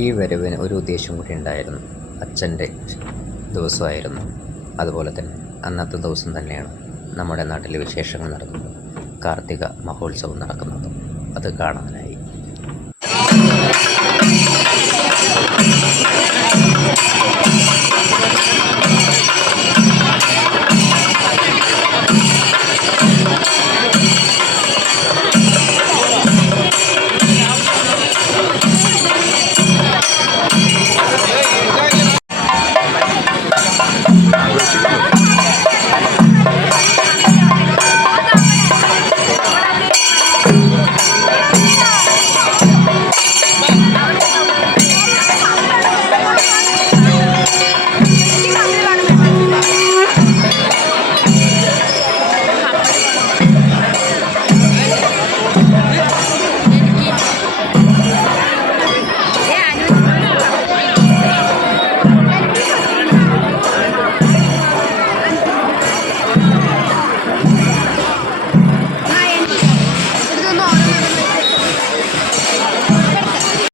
ഈ വരവിന് ഒരു ഉദ്ദേശം കൂടി ഉണ്ടായിരുന്നു. അച്ഛൻ്റെ ദിവസമായിരുന്നു. അതുപോലെ തന്നെ അന്നത്തെ ദിവസം തന്നെയാണ് നമ്മുടെ നാട്ടിൽ വിശേഷങ്ങൾ നടക്കുന്നത്, കാർത്തിക മഹോത്സവം നടക്കുന്നത്. അത് കാണാനായി